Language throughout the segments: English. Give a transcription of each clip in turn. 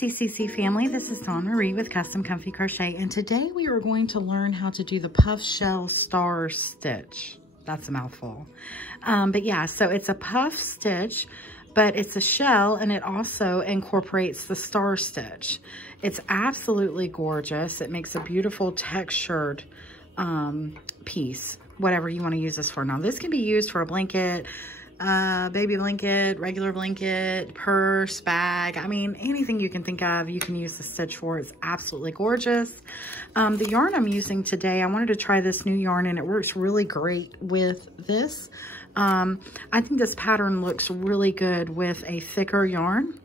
CCC family, this is Dawn Marie with Custom Comfy Crochet, and today we are going to learn how to do the puff shell star stitch. That's a mouthful. But yeah, so it's a puff stitch, but it's a shell and it also incorporates the star stitch. It's absolutely gorgeous. It makes a beautiful textured piece, whatever you want to use this for. Now this can be used for a blanket, baby blanket, regular blanket, purse, bag. I mean, anything you can think of, you can use the stitch for. It's absolutely gorgeous. The yarn I'm using today, I wanted to try this new yarn and it works really great with this. I think this pattern looks really good with a thicker yarn.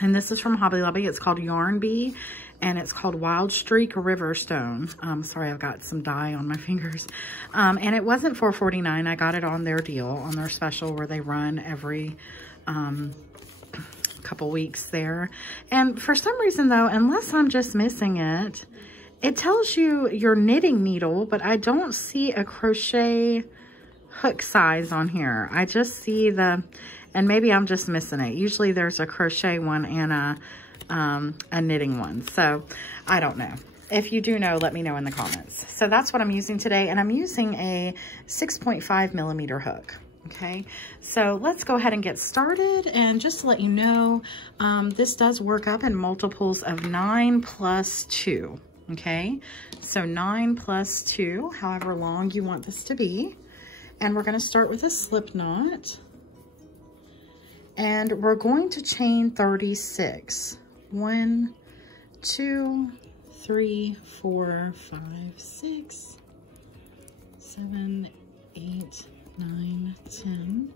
And this is from Hobby Lobby. It's called Yarn Bee. And it's called Wild Streak Riverstone. Sorry, I've got some dye on my fingers. And it wasn't $4.49. I got it on their deal, on their special where they run every couple weeks there. And for some reason though, unless I'm just missing it, it tells you your knitting needle, but I don't see a crochet hook size on here. I just see the, and maybe I'm just missing it. Usually there's a crochet one and a knitting one. So I don't know. If you do know, let me know in the comments. So that's what I'm using today. And I'm using a 6.5 millimeter hook. Okay. So let's go ahead and get started. And just to let you know, this does work up in multiples of 9 plus 2. Okay. So 9 plus 2, however long you want this to be. And we're going to start with a slip knot. And we're going to chain 36. 1, 2, 3, 4, 5, 6, 7, 8, 9, 10,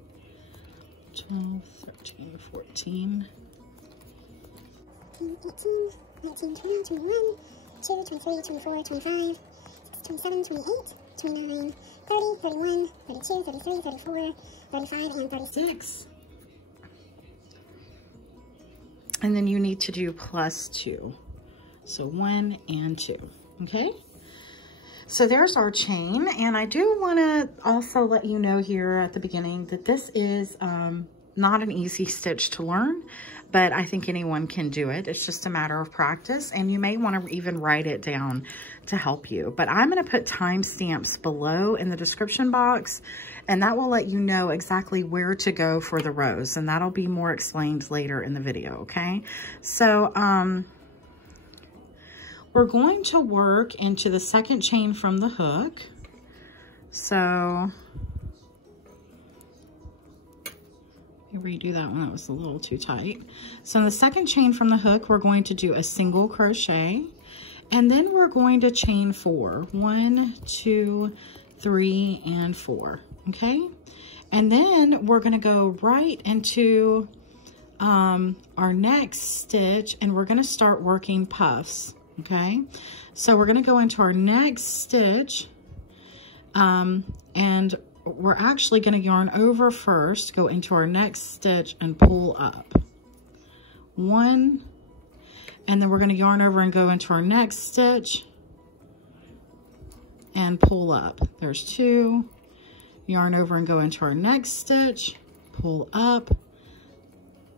12, 13, 14, 18, 19, 20, 21, 22, 23, 24, 25, 27, 28, 29, 30, 31, 32, 33, 34, 35, and 36. And then you need to do plus 2. So 1 and 2, okay? So there's our chain. And I do want to also let you know here at the beginning that this is not an easy stitch to learn, but I think anyone can do it. It's just a matter of practice, and you may want to even write it down to help you. But I'm going to put timestamps below in the description box, and that will let you know exactly where to go for the rows, and that'll be more explained later in the video, okay? So we're going to work into the second chain from the hook. So redo that one, that was a little too tight. So in the second chain from the hook, we're going to do a single crochet, and then we're going to chain 4. 1, 2, 3, and 4. Okay, and then we're going to go right into our next stitch, and we're going to start working puffs. Okay, so we're going to go into our next stitch, and we're actually going to yarn over first, go into our next stitch and pull up. 1, and then we're going to yarn over and go into our next stitch and pull up. There's 2, yarn over and go into our next stitch, pull up.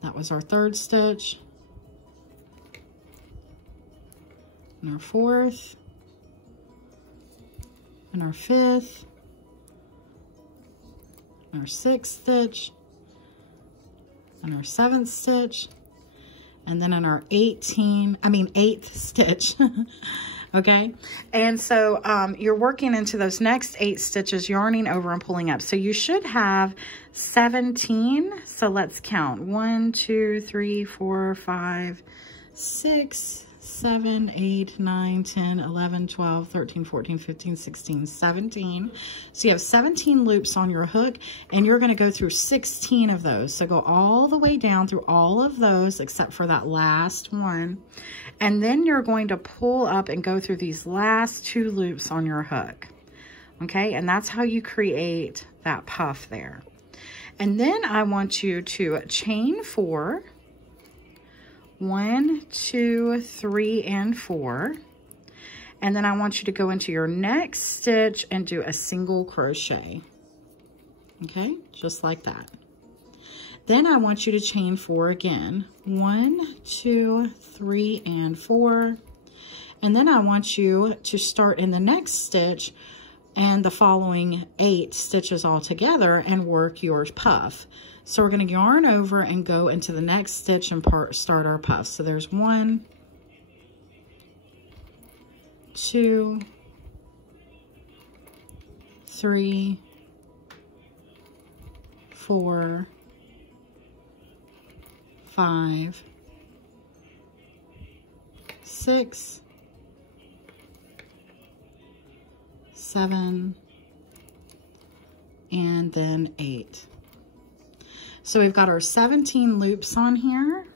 That was our third stitch. And our fourth, and our fifth, our 6th stitch, and our 7th stitch, and then in our 8th stitch. Okay, and so you're working into those next 8 stitches, yarning over and pulling up. So you should have 17. So let's count. 1, 2, 3, 4, 5, 6, 7, 8, 9, 10, 11, 12, 13, 14, 15, 16, 17. So you have 17 loops on your hook, and you're going to go through 16 of those. So go all the way down through all of those except for that last one. And then you're going to pull up and go through these last 2 loops on your hook. Okay, and that's how you create that puff there. And then I want you to chain 4. 1, 2, 3, and 4. And then I want you to go into your next stitch and do a single crochet. Okay, just like that. Then I want you to chain 4 again. 1, 2, 3, and 4. And then I want you to start in the next stitch and the following 8 stitches all together and work your puff. So we're going to yarn over and go into the next stitch and start our puff. So there's 1, 2, 3, 4, 5, 6, 7, and then 8. So we've got our 17 loops on here.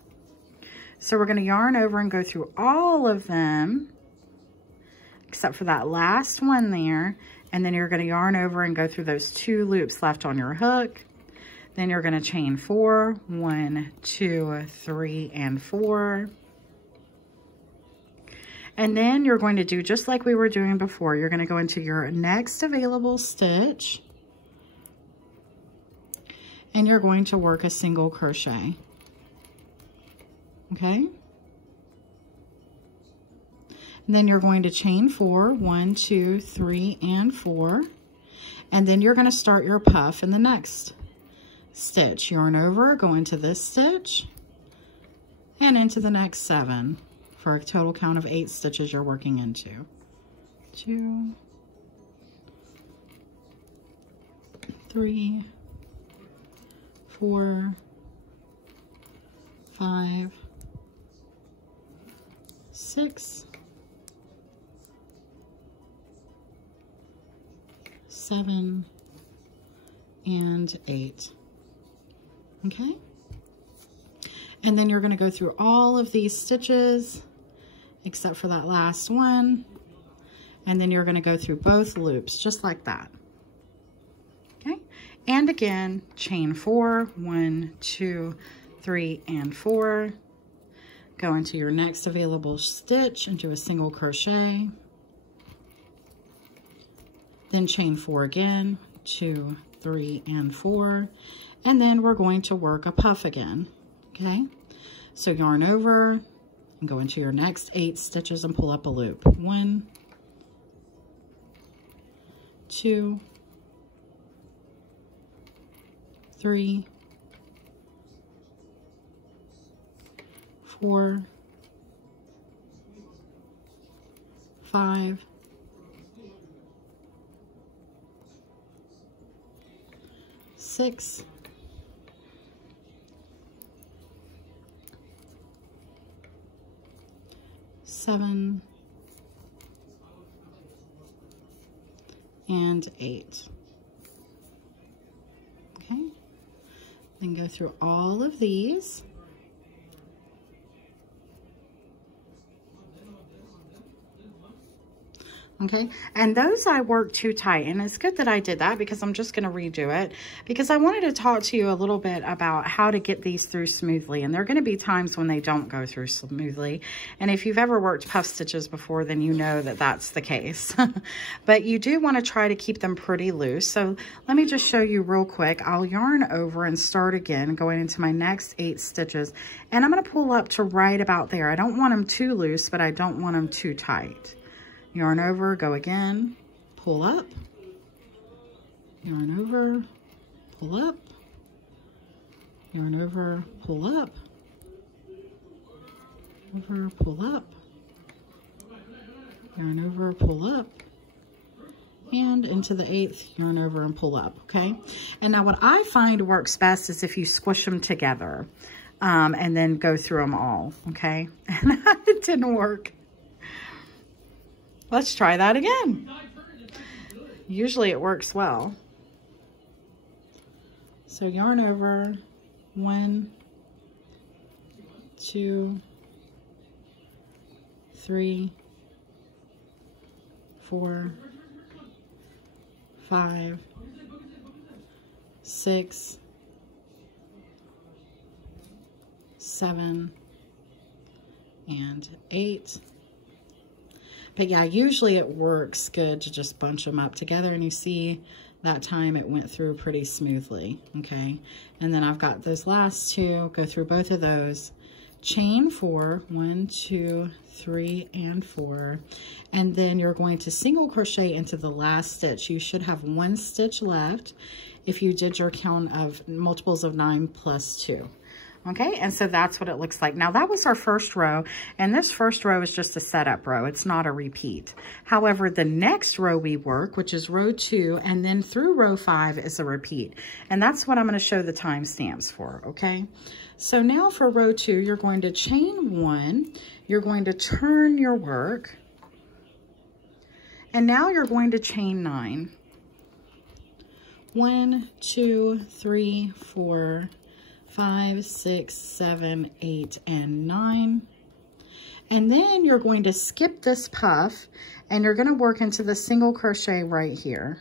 So we're going to yarn over and go through all of them, except for that last one there. And then you're going to yarn over and go through those 2 loops left on your hook. Then you're going to chain 4, 1, 2, 3, and 4. And then you're going to do just like we were doing before. You're going to go into your next available stitch. And you're going to work a single crochet. Okay? And then you're going to chain 4, 1, 2, 3, and 4. And then you're going to start your puff in the next stitch. Yarn over, go into this stitch, and into the next 7 for a total count of 8 stitches you're working into. 2, 3, 4, 5, 6, 7, and 8. Okay? And then you're going to go through all of these stitches except for that last one. And then you're going to go through both loops just like that. Okay? And again, chain 4, 1, 2, 3, and 4. Go into your next available stitch and do a single crochet. Then chain 4 again, 2, 3, and 4. And then we're going to work a puff again. Okay? So yarn over and go into your next 8 stitches and pull up a loop. 1, 2, 3, 4, 5, 6, 7, and 8. Okay, then go through all of these. Okay, and those I worked too tight, and it's good that I did that because I'm just going to redo it because I wanted to talk to you a little bit about how to get these through smoothly. And there are going to be times when they don't go through smoothly, and if you've ever worked puff stitches before, then you know that that's the case. But you do want to try to keep them pretty loose. So let me just show you real quick. I'll yarn over and start again going into my next 8 stitches, and I'm going to pull up to right about there. I don't want them too loose, but I don't want them too tight. Yarn over, go again, pull up, yarn over, pull up, yarn over, pull up, over, pull up, yarn over, pull up, and into the 8th, yarn over and pull up, okay? And now what I find works best is if you squish them together and then go through them all, okay? And it didn't work. Let's try that again. Usually it works well. So yarn over, 1, 2, 3, 4, 5, 6, 7, and 8. But yeah, usually it works good to just bunch them up together, and you see that time it went through pretty smoothly, okay? And then I've got those last two, go through both of those, chain 4, 1, 2, 3, and 4, and then you're going to single crochet into the last stitch. You should have 1 stitch left if you did your count of multiples of 9 plus 2. Okay, and so that's what it looks like. Now that was our first row, and this first row is just a setup row. It's not a repeat. However, the next row we work, which is row 2, and then through row 5 is a repeat. And that's what I'm going to show the timestamps for, okay? So now for row 2, you're going to chain 1, you're going to turn your work, and now you're going to chain 9. 1, 2, 3, 4, 5, 6, 7, 8, and 9. And then you're going to skip this puff and you're going to work into the single crochet right here.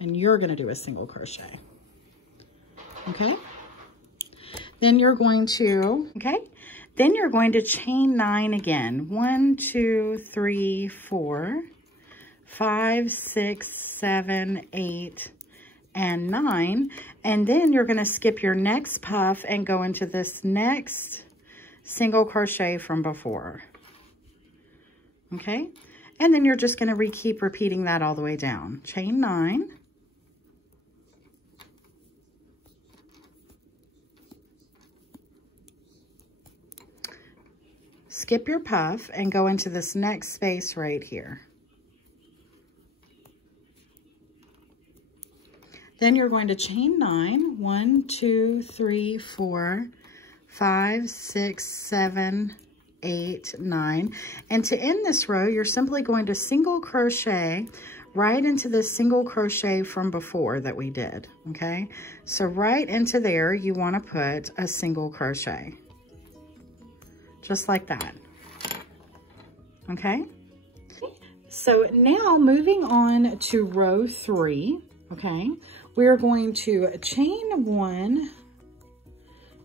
And you're going to do a single crochet. Okay? Then you're going to, then you're going to chain 9 again. 1, 2, 3, 4, 5, 6, 7, 8, and 9, and then you're going to skip your next puff and go into this next single crochet from before. Okay, and then you're just going to keep repeating that all the way down. Chain 9, skip your puff and go into this next space right here. Then you're going to chain 9, 1, 2, 3, 4, 5, 6, 7, 8, 9. And to end this row, you're simply going to single crochet right into the single crochet from before that we did, okay? So right into there, you want to put a single crochet, just like that, okay? So now moving on to row 3, okay? We're going to chain 1,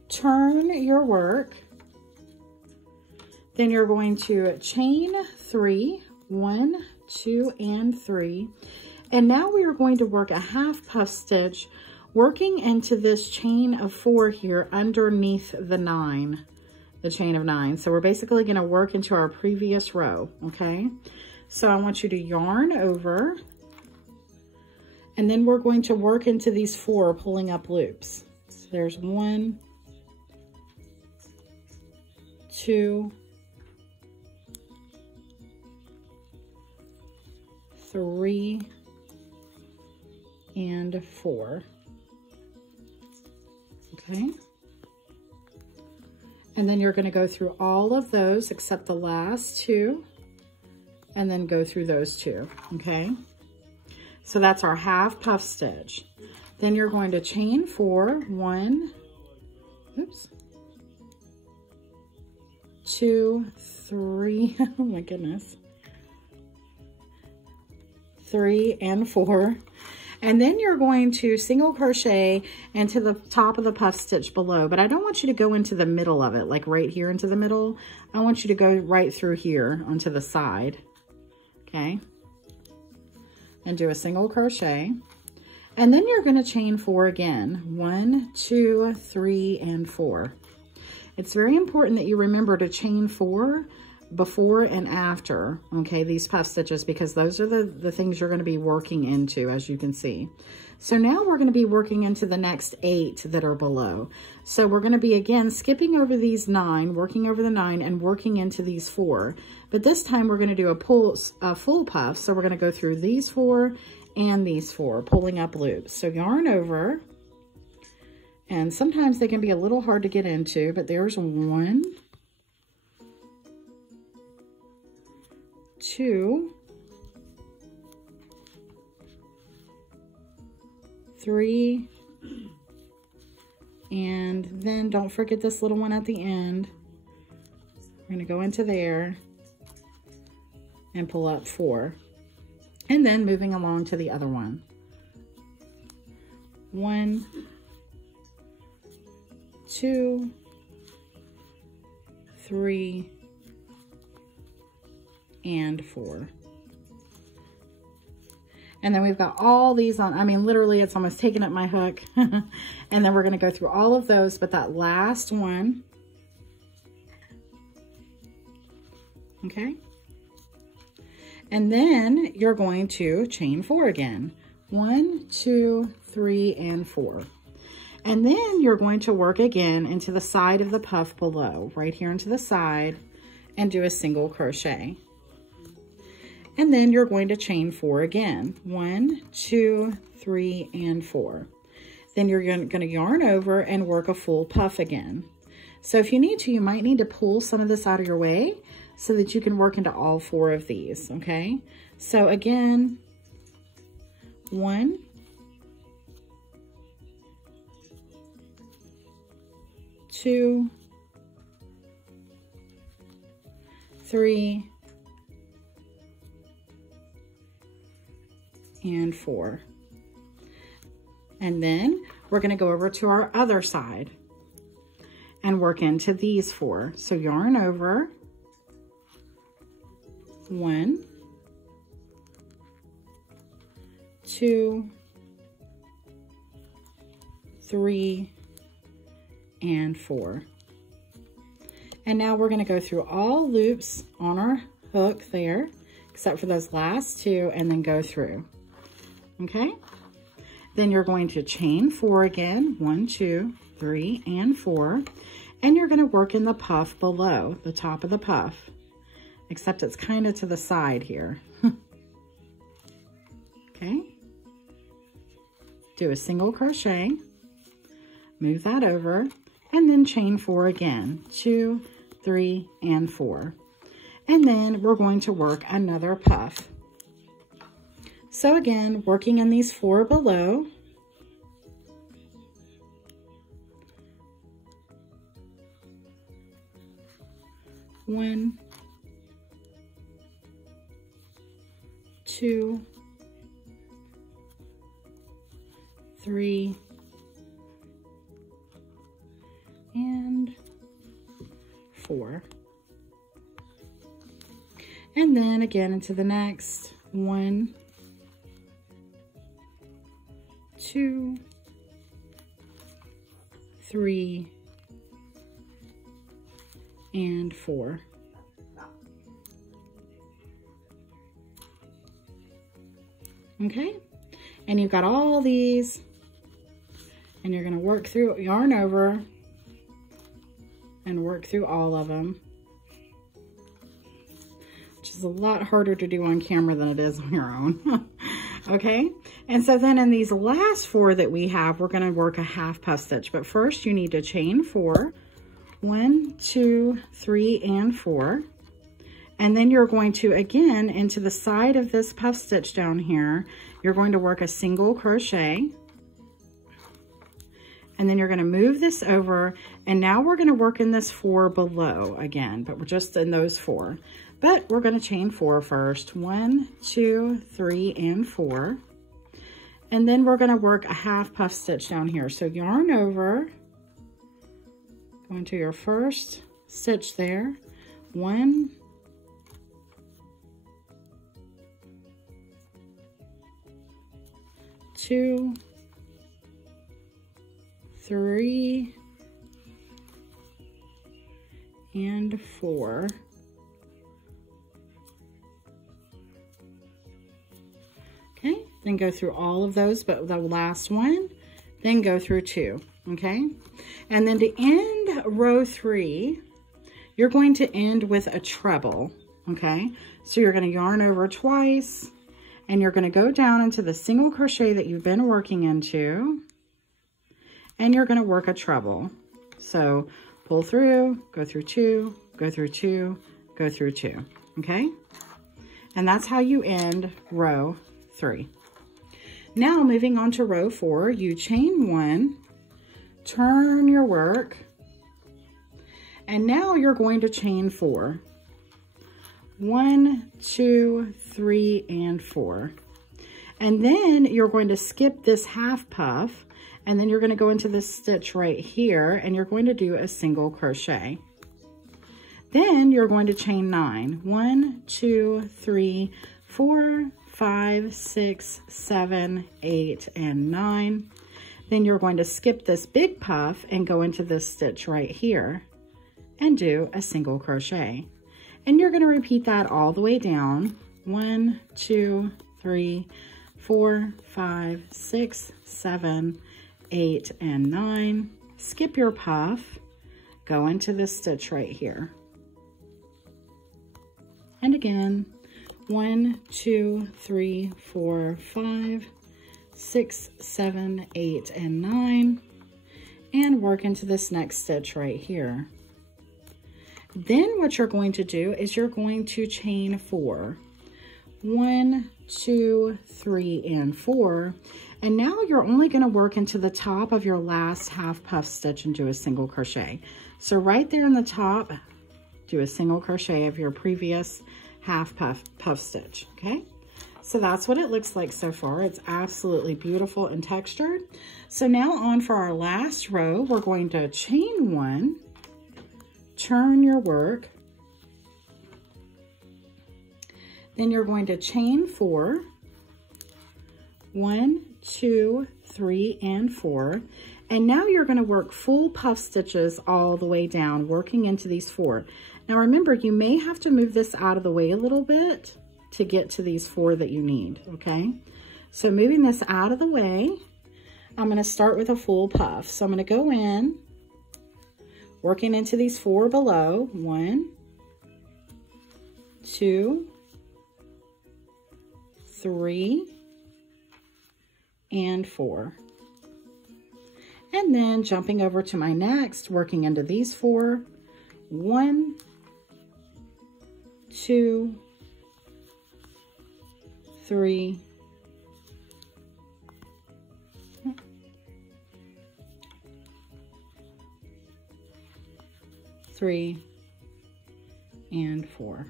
turn your work, then you're going to chain 3, 1, 2, and 3, and now we are going to work a half puff stitch working into this chain of 4 here underneath the 9, the chain of 9. So we're basically going to work into our previous row, okay? So I want you to yarn over, and then we're going to work into these 4 pulling up loops. So there's 1, 2, 3, and 4. Okay. And then you're going to go through all of those except the last 2, and then go through those 2. Okay. So that's our half puff stitch. Then you're going to chain 4, 1, 2, 3, oh my goodness, 3 and 4. And then you're going to single crochet into the top of the puff stitch below, but I don't want you to go into the middle of it, like right here into the middle. I want you to go right through here onto the side, okay? And do a single crochet. And then you're going to chain 4 again. 1, 2, 3, and 4. It's very important that you remember to chain 4 before and after, okay, these puff stitches, because those are the things you're going to be working into, as you can see. So now we're going to be working into the next 8 that are below. So we're going to be, again, skipping over these 9, working over the 9, and working into these 4. But this time we're going to do a full puff. So we're going to go through these 4 and these 4, pulling up loops. So yarn over, and sometimes they can be a little hard to get into, but there's 1, 2, 3, and then don't forget this little one at the end. We're going to go into there and pull up 4, and then moving along to the other one. 1, 2, 3, and 4. And then we've got all these on, I mean, literally it's almost taking up my hook. And then we're gonna go through all of those, but that last one, okay? And then you're going to chain 4 again. 1, 2, 3, and 4. And then you're going to work again into the side of the puff below, right here into the side, and do a single crochet. And then you're going to chain 4 again. 1, 2, 3, and 4. Then you're going to yarn over and work a full puff again. So if you need to, you might need to pull some of this out of your way so that you can work into all 4 of these, okay? So again, 1, 2, 3, and 4. And then we're going to go over to our other side and work into these 4. So yarn over, 1, 2, 3, and 4. And now we're going to go through all loops on our hook there, except for those last 2, and then go through. Okay? Then you're going to chain 4 again, 1, 2, 3, and 4, and you're going to work in the puff below, the top of the puff, except it's kind of to the side here. Okay? Do a single crochet, move that over, and then chain 4 again, 2, 3, and 4. And then we're going to work another puff. So again, working in these 4 below. One, 2, 3, and 4. And then again into the next 1, 2, 3, and 4. Okay, and you've got all these, and you're going to work through, yarn over, and work through all of them, which is a lot harder to do on camera than it is on your own. Okay, and so then in these last 4 that we have, we're going to work a half puff stitch, but first you need to chain 4, 1, 2, 3, and 4. And then you're going to, again, into the side of this puff stitch down here, you're going to work a single crochet. And then you're going to move this over, and now we're going to work in this 4 below again, but we're just in those 4. But we're going to chain 4 first. 1, 2, 3, and 4. And then we're going to work a half puff stitch down here. So yarn over, go into your first stitch there. 1, 2, 3, and 4. Okay, then go through all of those, but the last one, then go through 2, okay? And then to end row 3, you're going to end with a treble, okay? So you're going to yarn over twice, and you're going to go down into the single crochet that you've been working into, and you're going to work a treble. So pull through, go through 2, go through 2, go through 2, okay? And that's how you end row 3. Now moving on to row 4, you chain 1, turn your work, and now you're going to chain 4. 1, 2, 3, and 4. And then you're going to skip this half puff, and then you're going to go into this stitch right here, and you're going to do a single crochet. Then you're going to chain 9. 1, 2, 3, 4, 5, 6, 7, 8, and 9. Then you're going to skip this big puff and go into this stitch right here and do a single crochet. And you're going to repeat that all the way down. 1, 2, 3, 4, 5, 6, 7, 8, and 9. Skip your puff, go into this stitch right here. And again, 1, 2, 3, 4, 5, 6, 7, 8, and 9, and work into this next stitch right here. Then what you're going to do is you're going to chain 4. 1, 2, 3, and 4. And now you're only going to work into the top of your last half puff stitch and do a single crochet. So right there in the top, do a single crochet of your previous half puff stitch, okay? So that's what it looks like so far. It's absolutely beautiful and textured. So now on for our last row, we're going to chain 1, turn your work, then you're going to chain 4, 1, 2, 3, and 4. And now you're going to work full puff stitches all the way down, working into these 4. Now remember, you may have to move this out of the way a little bit to get to these 4 that you need, okay? So moving this out of the way, I'm going to start with a full puff. So I'm going to go in, working into these 4 below. 1, 2, 3, and 4. And then jumping over to my next, working into these 4. 1, 2, 3, 3, and 4.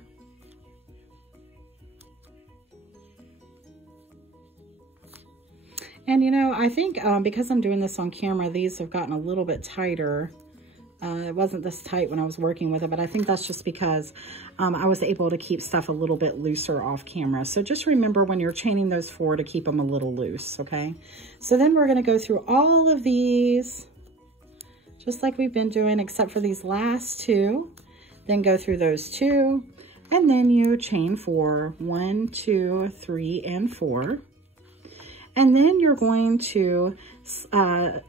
And you know, I think because I'm doing this on camera, these have gotten a little bit tighter. It wasn't this tight when I was working with it, but I think that's just because I was able to keep stuff a little bit looser off camera. So just remember when you're chaining those 4 to keep them a little loose, okay? So then we're going to go through all of these, just like we've been doing, except for these last 2. Then go through those 2, and then you chain 4, 1, 2, 3, and 4. And then you're going to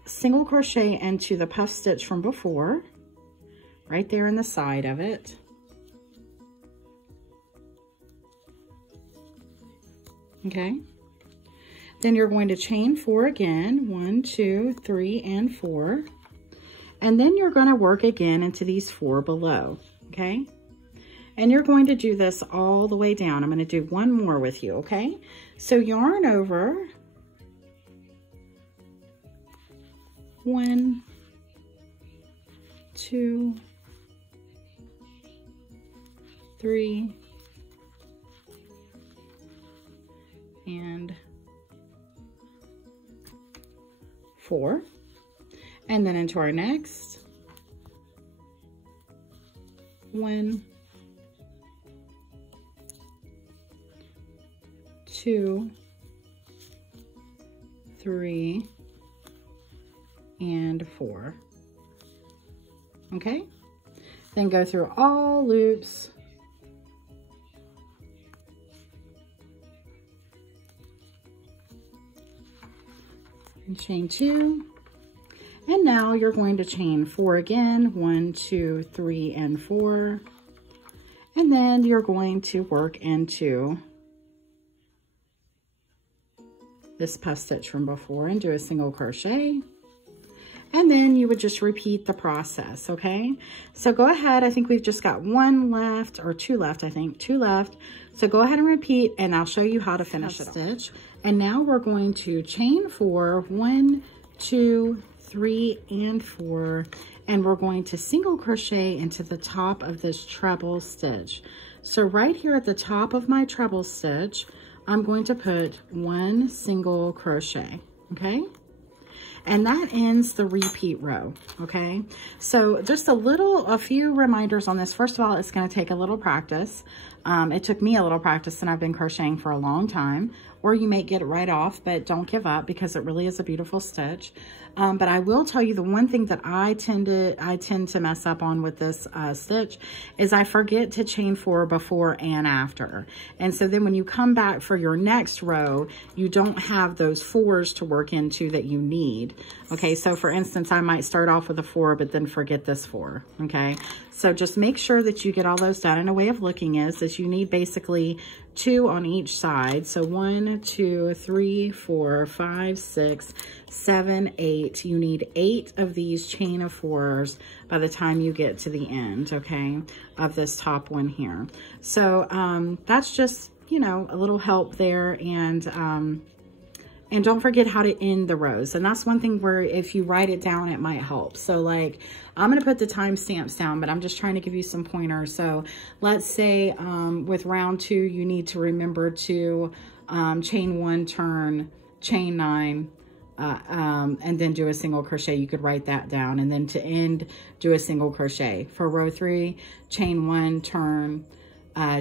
single crochet into the puff stitch from before, right there in the side of it. Okay. Then you're going to chain 4 again, 1, 2, 3, and 4. And then you're going to work again into these 4 below, okay? And you're going to do this all the way down. I'm going to do one more with you, okay? So yarn over. 1, 2, 3, and 4. And then into our next. 1, 2, 3, and 4. Okay, then go through all loops, and chain 2, and now you're going to chain 4 again, 1, 2, 3, and 4, and then you're going to work into this puff stitch from before and do a single crochet. And then you would just repeat the process, okay? So go ahead, I think we've just got 1 left, or 2 left, I think, 2 left. So go ahead and repeat, and I'll show you how to finish it. Stitch. And now we're going to chain 4, 1, 2, 3, and 4, and we're going to single crochet into the top of this treble stitch. So right here at the top of my treble stitch, I'm going to put 1 single crochet, okay? And that ends the repeat row, okay? So just a few reminders on this. First of all, it's gonna take a little practice. It took me a little practice, and I've been crocheting for a long time. Or you may get it right off, but don't give up because it really is a beautiful stitch. But I will tell you the one thing that I tend to mess up on with this stitch is I forget to chain 4 before and after. And so then when you come back for your next row, you don't have those 4s to work into that you need. Okay, so for instance, I might start off with a 4, but then forget this 4, okay? So just make sure that you get all those done. And a way of looking is you need basically 2 on each side. So 1, 2, 3, 4, 5, 6, 7, 8. You need 8 of these chain of 4s by the time you get to the end, okay, of this top one here. So that's just, you know, a little help there. And don't forget how to end the rows. And that's one thing where if you write it down, it might help. So like, I'm gonna put the timestamps down, but I'm just trying to give you some pointers. So let's say with round 2, you need to remember to chain 1, turn, chain 9, and then do a single crochet. You could write that down. And then to end, do a single crochet. For row 3, chain 1, turn,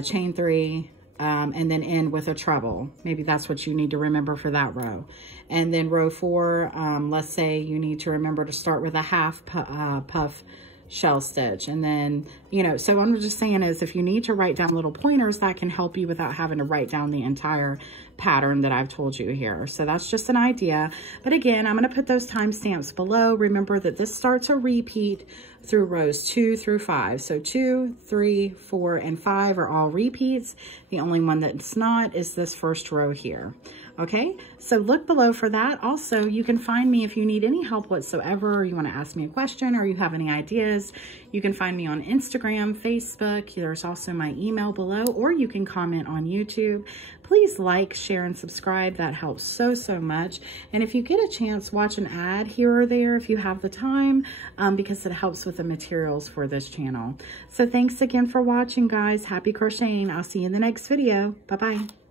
chain 3, and then end with a treble. Maybe that's what you need to remember for that row. And then row 4, let's say you need to remember to start with a half puff shell stitch. And then, you know, so what I'm just saying is if you need to write down little pointers, that can help you without having to write down the entire pattern that I've told you here. So that's just an idea. But again, I'm going to put those timestamps below. Remember that this starts a repeat through rows 2 through 5. So 2, 3, 4, and 5 are all repeats. The only one that's not is this first row here. Okay, so look below for that. Also, you can find me if you need any help whatsoever, or you want to ask me a question, or you have any ideas. You can find me on Instagram, Facebook. There's also my email below, or you can comment on YouTube. Please like, share, and subscribe. That helps so, so much. And if you get a chance, watch an ad here or there if you have the time, because it helps with the materials for this channel. So thanks again for watching, guys. Happy crocheting. I'll see you in the next video. Bye-bye.